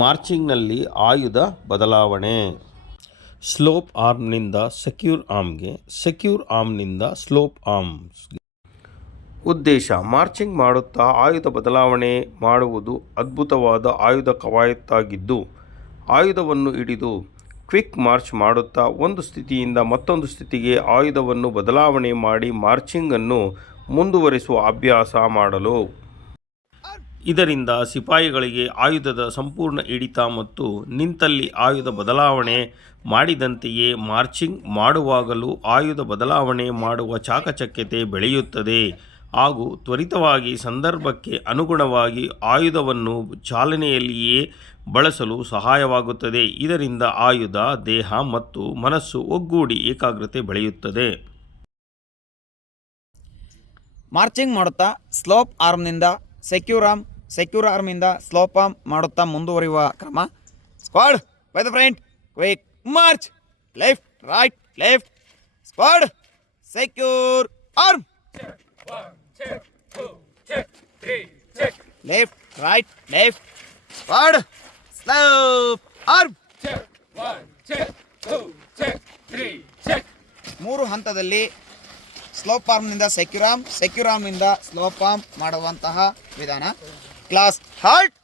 ಮಾರ್ಚಿಂಗ್ನಲ್ಲಿ ಆಯುಧ ಬದಲಾವಣೆ. ಸ್ಲೋಪ್ ಆರ್ಮ್ನಿಂದ ಸೆಕ್ಯೂರ್ ಆರ್ಮ್ಗೆ, ಸೆಕ್ಯೂರ್ ಆರ್ಮ್ನಿಂದ ಸ್ಲೋಪ್ ಆರ್ಮ್ಸ್ಗೆ. ಉದ್ದೇಶ: ಮಾರ್ಚಿಂಗ್ ಮಾಡುತ್ತಾ ಆಯುಧ ಬದಲಾವಣೆ ಮಾಡುವುದು ಅದ್ಭುತವಾದ ಆಯುಧ ಕವಾಯತ್ತಾಗಿದ್ದು, ಆಯುಧವನ್ನು ಹಿಡಿದು ಕ್ವಿಕ್ ಮಾರ್ಚ್ ಮಾಡುತ್ತಾ ಒಂದು ಸ್ಥಿತಿಯಿಂದ ಮತ್ತೊಂದು ಸ್ಥಿತಿಗೆ ಆಯುಧವನ್ನು ಬದಲಾವಣೆ ಮಾಡಿ ಮಾರ್ಚಿಂಗನ್ನು ಮುಂದುವರಿಸುವ ಅಭ್ಯಾಸ ಮಾಡಲು. ಇದರಿಂದ ಸಿಪಾಯಿಗಳಿಗೆ ಆಯುಧದ ಸಂಪೂರ್ಣ ಹಿಡಿತ ಮತ್ತು ನಿಂತಲ್ಲಿ ಆಯುಧ ಬದಲಾವಣೆ ಮಾಡಿದಂತೆಯೇ ಮಾರ್ಚಿಂಗ್ ಮಾಡುವಾಗಲೂ ಆಯುಧ ಬದಲಾವಣೆ ಮಾಡುವ ಚಾಕಚಕ್ಯತೆ ಬೆಳೆಯುತ್ತದೆ ಹಾಗೂ ತ್ವರಿತವಾಗಿ ಸಂದರ್ಭಕ್ಕೆ ಅನುಗುಣವಾಗಿ ಆಯುಧವನ್ನು ಚಾಲನೆಯಲ್ಲಿಯೇ ಬಳಸಲು ಸಹಾಯವಾಗುತ್ತದೆ. ಇದರಿಂದ ಆಯುಧ, ದೇಹ ಮತ್ತು ಮನಸ್ಸು ಒಗ್ಗೂಡಿ ಏಕಾಗ್ರತೆ ಬೆಳೆಯುತ್ತದೆ. ಮಾರ್ಚಿಂಗ್ ಮಾಡುತ್ತಾ ಸ್ಲೋಪ್ ಆರ್ಮ್ನಿಂದ ಸೆಕ್ಯೂರ್ ಆರ್ಮ್, ಸೆಕ್ಯೂರ್ ಆರ್ಮಿಂದ ಸ್ಲೋಪ್ ಆರ್ಮ್ ಮಾಡುತ್ತಾ ಮುಂದುವರಿಯುವ ಕ್ರಮ. Squad by the front, quick march, left right left, squad secure arm, left right left, squad slope arm. 3 ಹಂತದಲ್ಲಿ ಸ್ಲೋಪ್ ಆರ್ಮ್ನಿಂದ ಸೆಕ್ಯೂರ್ ಆರ್ಮ್, ಸೆಕ್ಯೂರ್ ಆರ್ಮ್ನಿಂದ ಸ್ಲೋಪ್ ಆರ್ಮ್ ಮಾಡುವಂತಹ ವಿಧಾನ. Class halt.